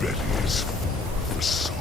belly is full of soul.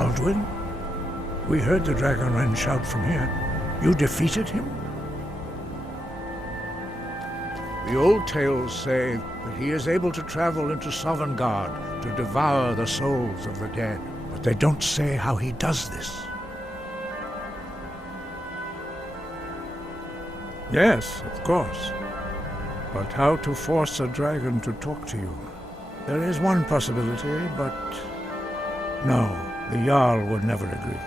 Alduin? We heard the Dragonren shout from here. You defeated him? The old tales say that he is able to travel into Sovngarde to devour the souls of the dead, but they don't say how he does this. Yes, of course. But how to force a dragon to talk to you? There is one possibility, but no, the Jarl would never agree.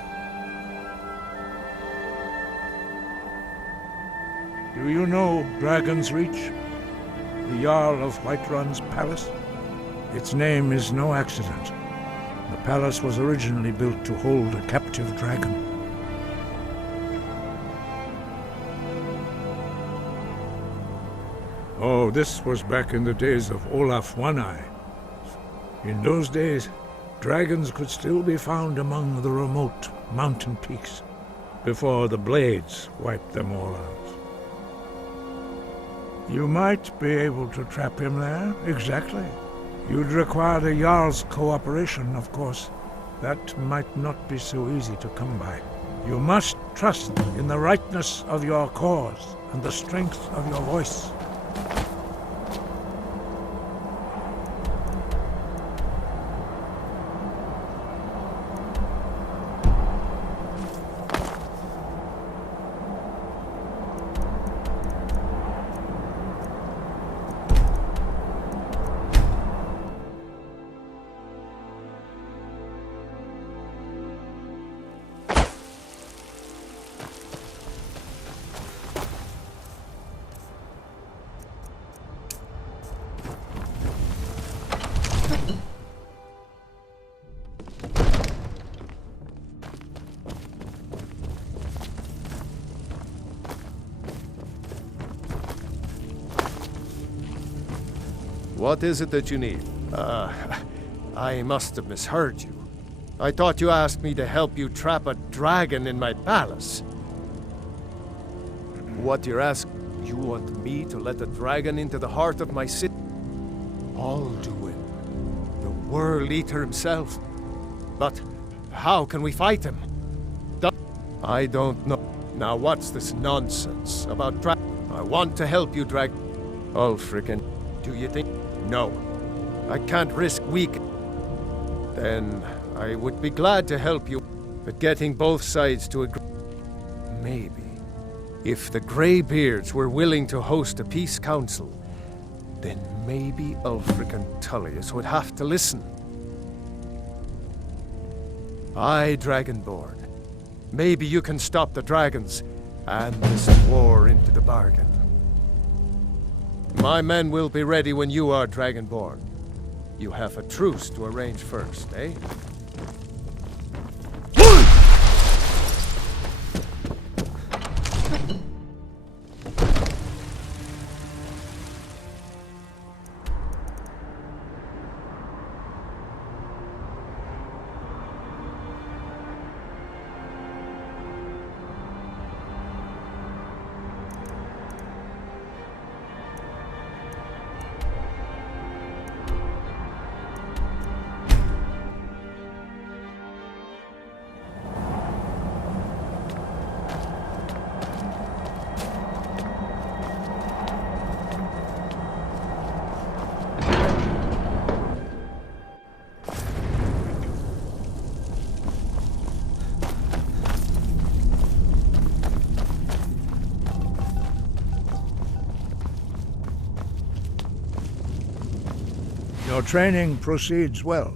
Do you know Dragon's Reach? The Jarl of Whiterun's palace? Its name is no accident. The palace was originally built to hold a captive dragon. Oh, this was back in the days of Olaf One-Eye. In those days, dragons could still be found among the remote mountain peaks, before the blades wiped them all out. You might be able to trap him there, exactly. You'd require the Jarl's cooperation, of course. That might not be so easy to come by. You must trust in the rightness of your cause and the strength of your voice. What is it that you need? I must have misheard you. I thought you asked me to help you trap a dragon in my palace. What you're asking, you want me to let a dragon into the heart of my city? Alduin, the World Eater himself. But how can we fight him? I don't know. Now what's this nonsense about I want to help you, Oh, frickin'. Do you think? No. I can't risk weak. Then I would be glad to help you, but getting both sides to agree. Maybe. If the Greybeards were willing to host a peace council, then maybe Ulfric and Tullius would have to listen. Aye, Dragonborn. Maybe you can stop the dragons and this war into the bargain. My men will be ready when you are, Dragonborn. You have a truce to arrange first, eh? Your training proceeds well,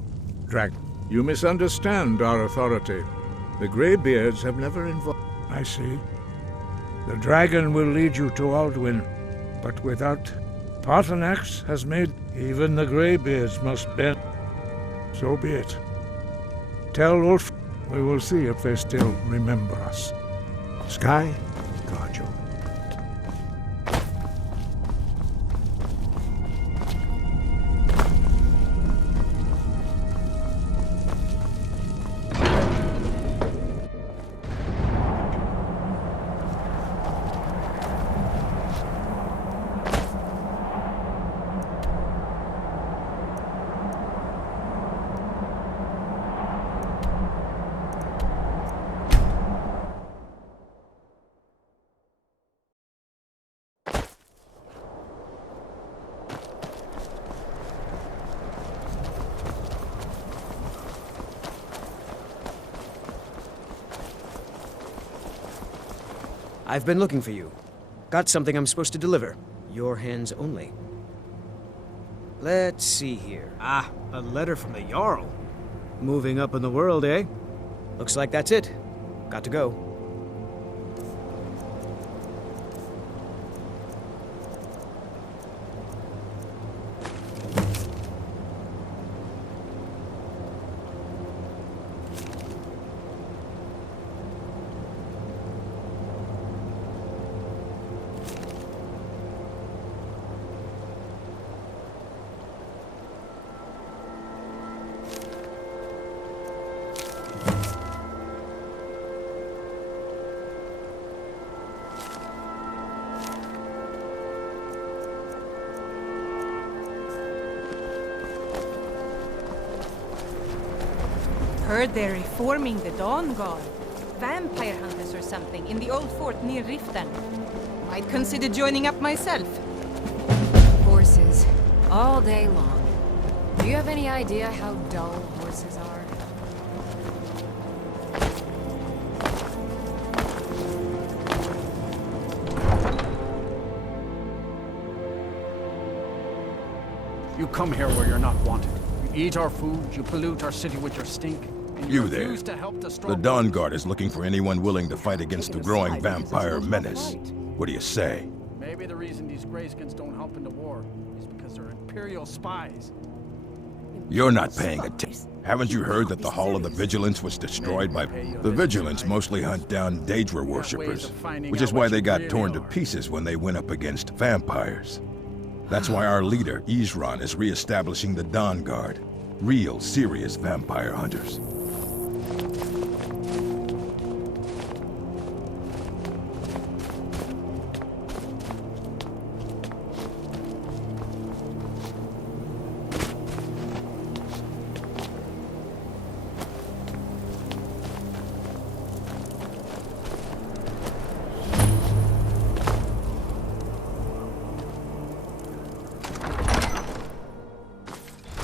Dragon. You misunderstand our authority. The Greybeards have never involved... I see. The dragon will lead you to Alduin, but without... Paarthurnax has made... Even the Greybeards must bend. So be it. Tell Ulf... We will see if they still remember us. Sky, guard you. I've been looking for you. Got something I'm supposed to deliver. Your hands only. Let's see here. Ah, a letter from the Jarl. Moving up in the world, eh? Looks like that's it. Got to go. Heard they're reforming the Dawn Guard. Vampire hunters or something in the old fort near Riften. Might consider joining up myself. Horses. All day long. Do you have any idea how dull horses are? You come here where you're not wanted. You eat our food, you pollute our city with your stink. And You refuse there. to help the The strong. Dawn Guard is looking for anyone willing to fight against the growing vampire menace. What do you say? Maybe the reason these Greyskins don't help in the war is because they're Imperial spies. You're not paying attention. Haven't you heard that the Hall of the Vigilance was destroyed by... The Vigilance mostly hunt down Daedra worshippers, which is why they got torn to pieces when they went up against vampires. That's why our leader, Isran, is re-establishing the Dawn Guard. Real, serious vampire hunters.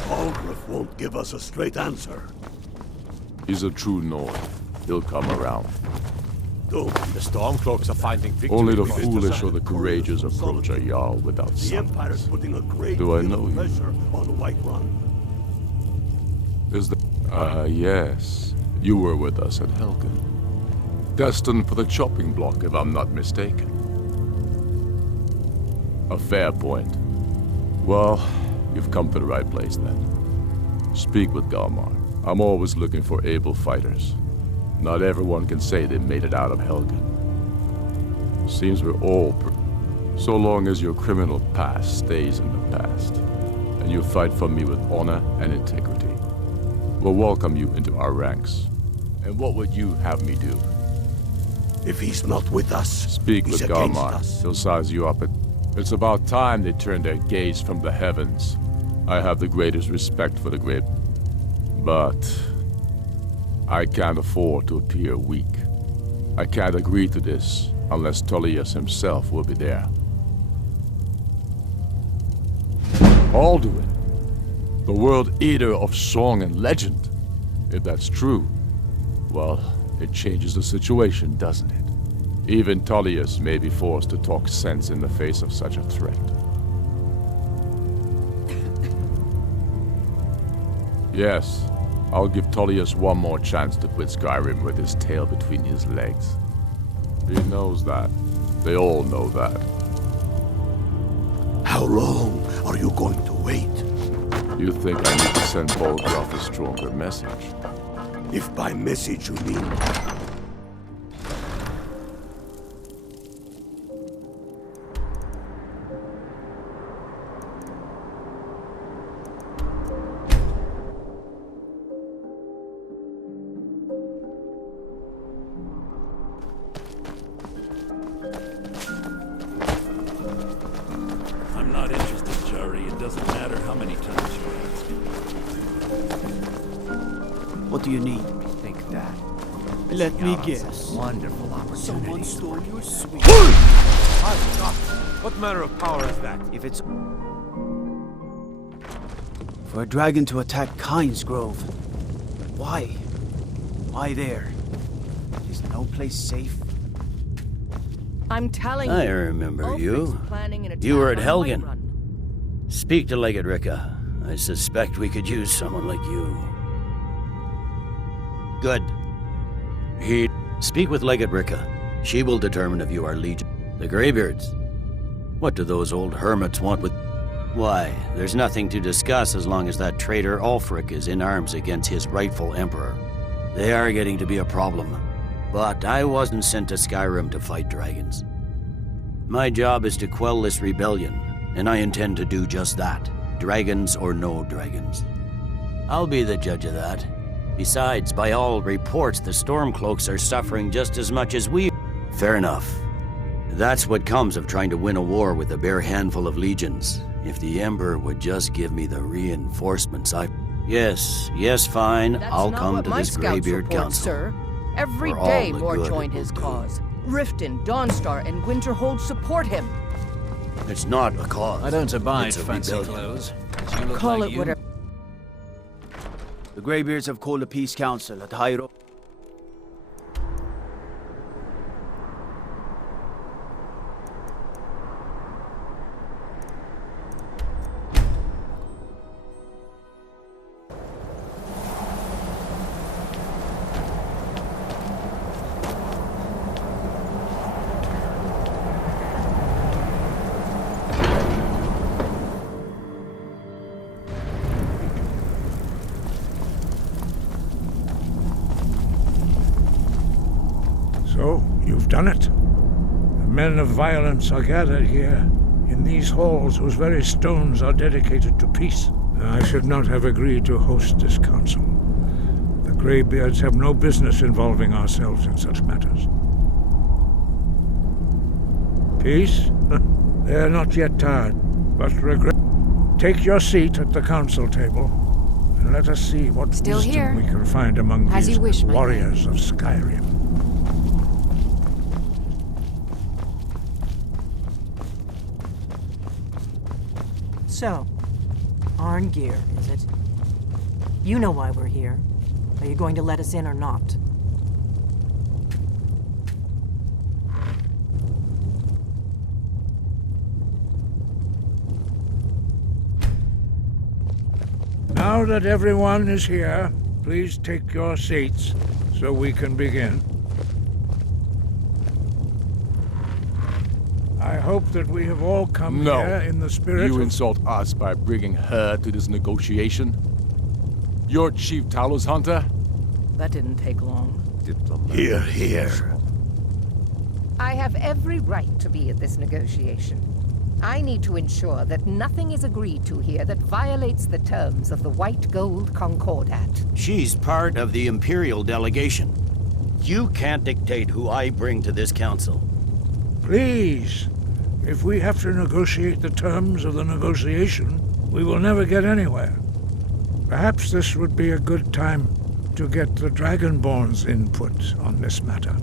Algrif won't give us a straight answer. He's a true Nord. He'll come around. Don't The Stormcloaks are finding victory. Only the with it. foolish or the courageous approach a Jarl without The Empire's sons. putting a great Do I deal know of you? pressure on Whiterun. Is the... yes. You were with us at Helgen. Destined for the chopping block, if I'm not mistaken. A fair point. Well, you've come to the right place then. Speak with Galmar. I'm always looking for able fighters. Not everyone can say they made it out of Helgen. Seems we're all... So long as your criminal past stays in the past, and you fight for me with honor and integrity, we'll welcome you into our ranks. And what would you have me do? If he's not with us, Speak he's with against Galmar. us. He'll size you up. It's about time they turn their gaze from the heavens. I have the greatest respect for the great, but I can't afford to appear weak. I can't agree to this unless Tullius himself will be there. Alduin, the world eater of song and legend. If that's true, well, it changes the situation, doesn't it? Even Tullius may be forced to talk sense in the face of such a threat. Yes, I'll give Tullius one more chance to quit Skyrim with his tail between his legs. He knows that. They all know that. How long are you going to wait? You think I need to send Bolgroth a stronger message? If by message you mean... I'm not interested, Jari. It doesn't matter how many times you ask. What do you need? Think that. Let me guess. Wonderful opportunity. stole your sweet. What manner of power is that? If it's for a dragon to attack Kyne's Grove, why? Why there? Is no place safe? I'm telling you. I remember you. Planning an attack You were at on Helgen. Whiterun. Speak to Legate Ricka. I suspect we could use someone like you. Good. Speak with Legate Ricka. She will determine if you are Legion. The Greybeards. What do those old hermits want with... Why, there's nothing to discuss as long as that traitor Ulfric is in arms against his rightful emperor. They are getting to be a problem. But I wasn't sent to Skyrim to fight dragons. My job is to quell this rebellion, and I intend to do just that. Dragons or no dragons. I'll be the judge of that. Besides, by all reports, the Stormcloaks are suffering just as much as we. Fair enough. That's what comes of trying to win a war with a bare handful of legions. If the Emperor would just give me the reinforcements I... Yes, fine. I'll come to this Greybeard Council. Sir. Every For all day the more good join it will his do. cause. Riften, Dawnstar, and Winterhold support him. It's not a cause. I don't abide It's a fancy rebellion. clothes. As you look Call like it you. whatever. The Greybeards have called a peace council at High Road. So, you've done it. The men of violence are gathered here, in these halls whose very stones are dedicated to peace. I should not have agreed to host this council. The Greybeards have no business involving ourselves in such matters. Peace? They are not yet tired, but regret. Take your seat at the council table, and let us see what Still wisdom here. we can find among As these you wish, my warriors of Skyrim. So, Arngeir, is it? You know why we're here. Are you going to let us in or not? Now that everyone is here, please take your seats so we can begin. I hope that we have all come here in the spirit You of... insult us by bringing her to this negotiation? You're Chief Talos Hunter? That didn't take long. Here, here. I have every right to be at this negotiation. I need to ensure that nothing is agreed to here that violates the terms of the White Gold Concordat. She's part of the Imperial delegation. You can't dictate who I bring to this council. Please, if we have to negotiate the terms of the negotiation, we will never get anywhere. Perhaps this would be a good time to get the Dragonborn's input on this matter.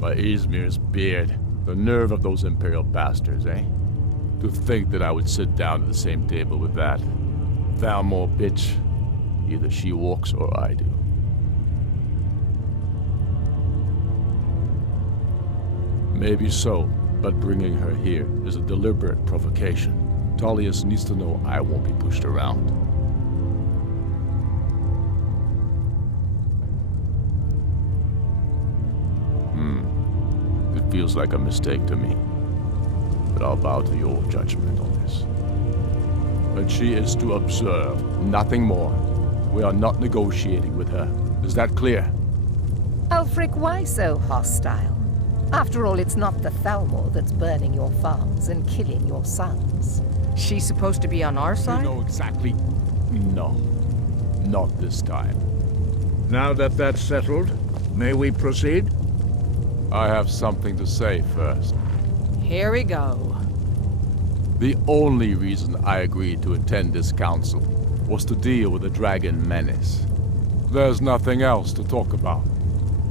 By Izmir's beard, the nerve of those Imperial bastards, eh? To think that I would sit down at the same table with that. Thalmor bitch. Either she walks or I do. Maybe so, but bringing her here is a deliberate provocation. Tullius needs to know I won't be pushed around. It feels like a mistake to me. But I'll bow to your judgment on this. But she is to observe, nothing more. We are not negotiating with her. Is that clear? Ulfric, why so hostile? After all, it's not the Thalmor that's burning your farms and killing your sons. She's supposed to be on our side? You know exactly... No. Not this time. Now that that's settled, may we proceed? I have something to say first. Here we go. The only reason I agreed to attend this council was to deal with the dragon menace. There's nothing else to talk about.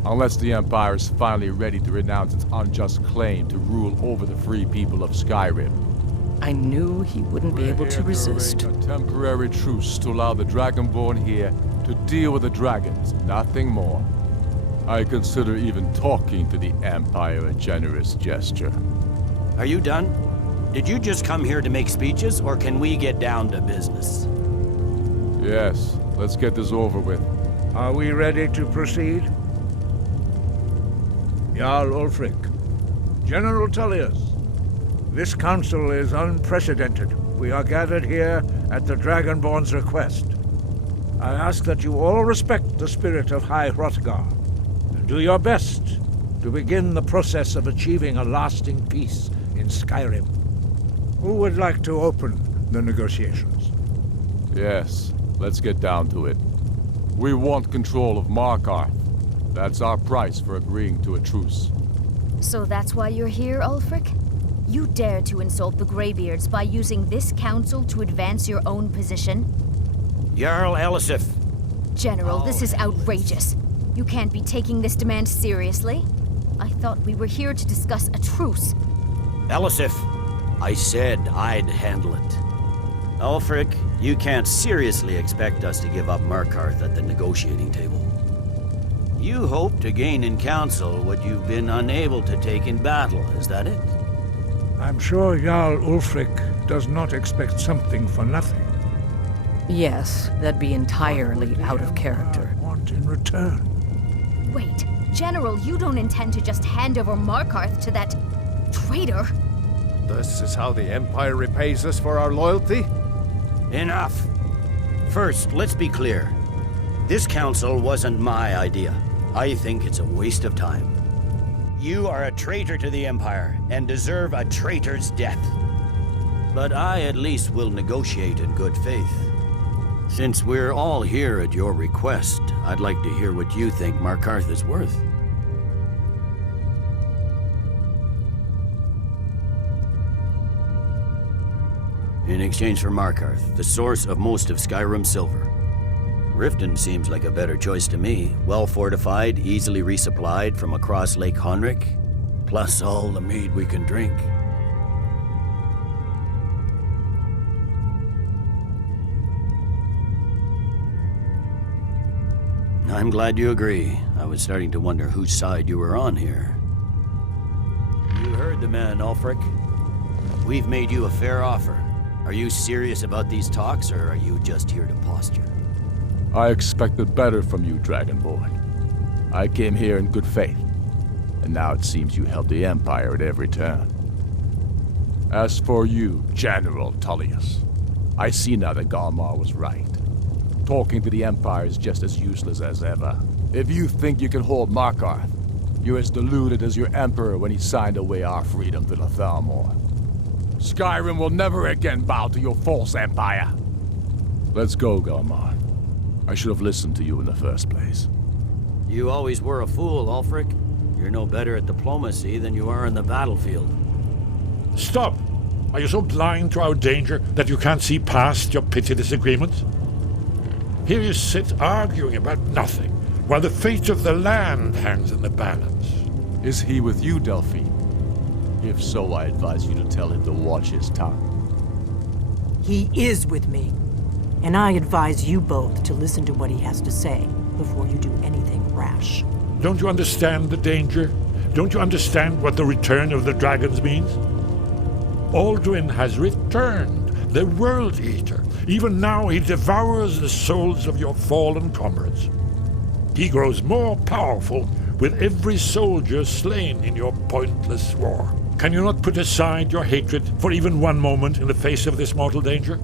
Unless the Empire is finally ready to renounce its unjust claim to rule over the free people of Skyrim. I knew he wouldn't be able to resist. A temporary truce to allow the Dragonborn here to deal with the dragons, nothing more. I consider even talking to the Empire a generous gesture. Are you done? Did you just come here to make speeches, or can we get down to business? Yes, let's get this over with. Are we ready to proceed? Jarl Ulfric, General Tullius, this council is unprecedented. We are gathered here at the Dragonborn's request. I ask that you all respect the spirit of High Hrothgar, and do your best to begin the process of achieving a lasting peace in Skyrim. Who would like to open the negotiations? Yes, let's get down to it. We want control of Markarth. That's our price for agreeing to a truce. So that's why you're here, Ulfric? You dare to insult the Greybeards by using this council to advance your own position? Jarl Elisif. General, this is outrageous. You can't be taking this demand seriously. I thought we were here to discuss a truce. Elisif, I said I'd handle it. Ulfric, you can't seriously expect us to give up Markarth at the negotiating table. You hope to gain in council what you've been unable to take in battle, is that it? I'm sure Jarl Ulfric does not expect something for nothing. Yes, that'd be entirely out of character. Want in return? Wait, General, you don't intend to just hand over Markarth to that traitor? This is how the Empire repays us for our loyalty? Enough. First, let's be clear. This council wasn't my idea. I think it's a waste of time. You are a traitor to the Empire and deserve a traitor's death. But I at least will negotiate in good faith. Since we're all here at your request, I'd like to hear what you think Markarth is worth. In exchange for Markarth, the source of most of Skyrim's silver. Riften seems like a better choice to me. Well fortified, easily resupplied from across Lake Honric, plus all the mead we can drink. I'm glad you agree. I was starting to wonder whose side you were on here. You heard the man, Ulfric. We've made you a fair offer. Are you serious about these talks, or are you just here to posture? I expected better from you, Dragonborn. I came here in good faith, and now it seems you help the Empire at every turn. As for you, General Tullius, I see now that Galmar was right. Talking to the Empire is just as useless as ever. If you think you can hold Markarth, you're as deluded as your Emperor when he signed away our freedom to the Thalmor. Skyrim will never again bow to your false empire. Let's go, Galmar. I should have listened to you in the first place. You always were a fool, Ulfric. You're no better at diplomacy than you are in the battlefield. Stop! Are you so blind to our danger that you can't see past your petty disagreements? Here you sit arguing about nothing, while the fate of the land hangs in the balance. Is he with you, Delphine? If so, I advise you to tell him to watch his tongue. He is with me. And I advise you both to listen to what he has to say before you do anything rash. Don't you understand the danger? Don't you understand what the return of the dragons means? Alduin has returned, the World Eater. Even now he devours the souls of your fallen comrades. He grows more powerful with every soldier slain in your pointless war. Can you not put aside your hatred for even one moment in the face of this mortal danger?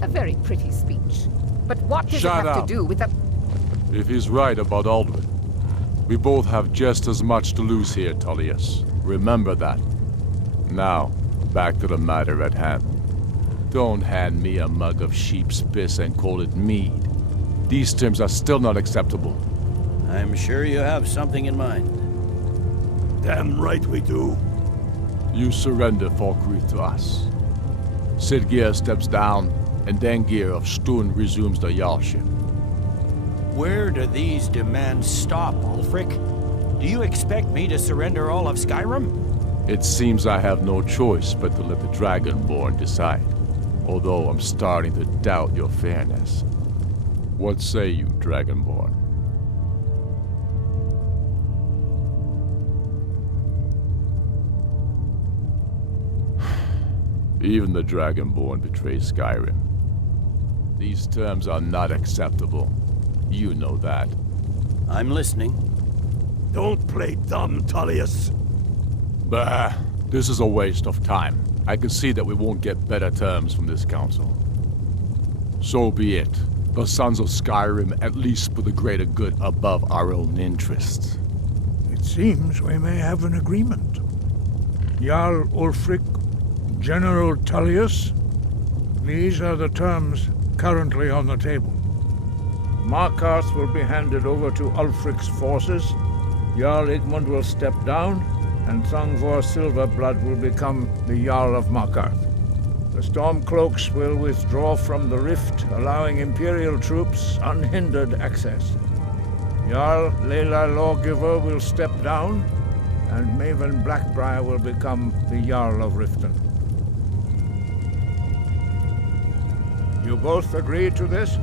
A very pretty speech. But what does it have to do with the... If he's right about Alduin, we both have just as much to lose here, Tullius. Remember that. Now, back to the matter at hand. Don't hand me a mug of sheep's piss and call it mead. These terms are still not acceptable. I'm sure you have something in mind. Damn right we do. You surrender Falkreath to us. Sidgeir steps down, and Dengir of Stun resumes the Jarlship. Where do these demands stop, Ulfric? Do you expect me to surrender all of Skyrim? It seems I have no choice but to let the Dragonborn decide, although I'm starting to doubt your fairness. What say you, Dragonborn? Even the Dragonborn betray Skyrim. These terms are not acceptable. You know that. I'm listening. Don't play dumb, Tullius. Bah, this is a waste of time. I can see that we won't get better terms from this council. So be it. The Sons of Skyrim at least put the greater good above our own interests. It seems we may have an agreement. Jarl Ulfric, General Tullius, these are the terms currently on the table. Markarth will be handed over to Ulfric's forces, Jarl Igmund will step down, and Thongvor Silverblood will become the Jarl of Markarth. The Stormcloaks will withdraw from the rift, allowing Imperial troops unhindered access. Jarl Leila Lawgiver will step down, and Maven Blackbriar will become the Jarl of Riften. You both agree to this?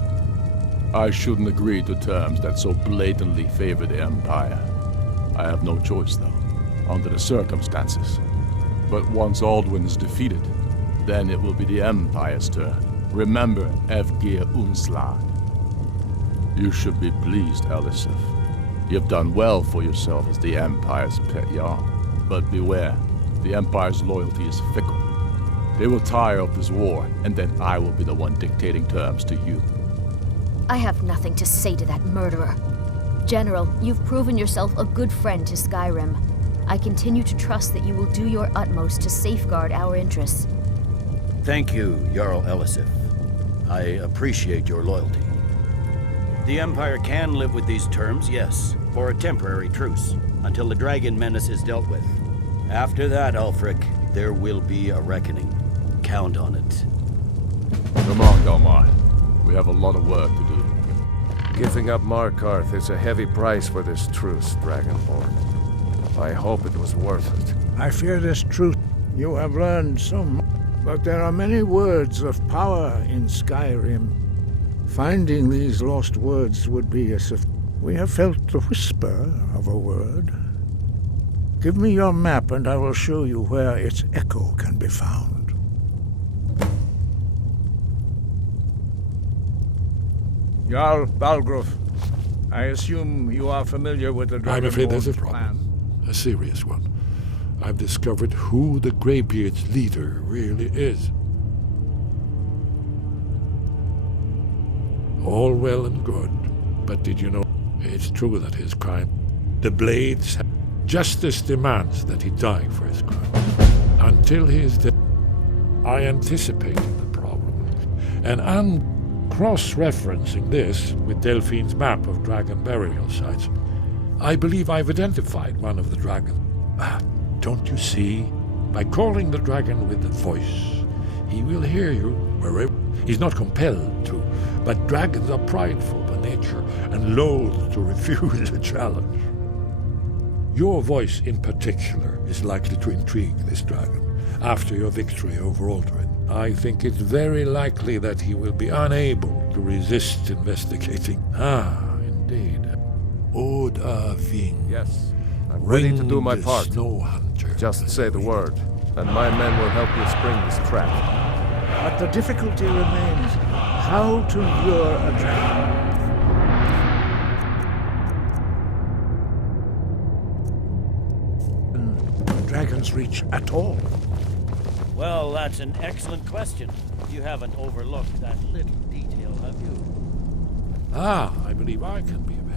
I shouldn't agree to terms that so blatantly favor the Empire. I have no choice, though, under the circumstances. But once Alduin is defeated, then it will be the Empire's turn. Remember Evgir Unslag. You should be pleased, Elisif. You've done well for yourself as the Empire's pet Jarl. But beware, the Empire's loyalty is fickle. They will tire of this war, and then I will be the one dictating terms to you. I have nothing to say to that murderer. General, you've proven yourself a good friend to Skyrim. I continue to trust that you will do your utmost to safeguard our interests. Thank you, Jarl Elisif. I appreciate your loyalty. The Empire can live with these terms, yes, for a temporary truce, until the dragon menace is dealt with. After that, Ulfric, there will be a reckoning. Count on it. Come on, Galmar. We have a lot of work to do. Giving up Markarth is a heavy price for this truce, Dragonborn. I hope it was worth it. I fear this truth. You have learned so much, but there are many words of power in Skyrim. Finding these lost words would be as if we have felt the whisper of a word. Give me your map and I will show you where its echo can be found. Jarl Balgruf, I assume you are familiar with the Dragonborn's I'm afraid there's a plan. problem. A serious one. I've discovered who the Greybeard's leader really is. All well and good, but did you know it's true that his crime? The Blades. Justice demands that he die for his crime. Until he is dead, I anticipated the problem, and cross-referencing this with Delphine's map of dragon burial sites, I believe I've identified one of the dragons. Don't you see? By calling the dragon with the voice, he will hear you wherever. He's not compelled to, but dragons are prideful by nature and loath to refuse a challenge. Your voice in particular is likely to intrigue this dragon after your victory over Alduin. I think it's very likely that he will be unable to resist investigating. Indeed. Odahviing. Yes, I'm ready to do my part. Snow hunter. Just say the word, and my men will help you spring this trap. But the difficulty remains how to lure a dragon. Dragon's reach at all? Well, that's an excellent question. You haven't overlooked that little detail, have you? I believe I can be of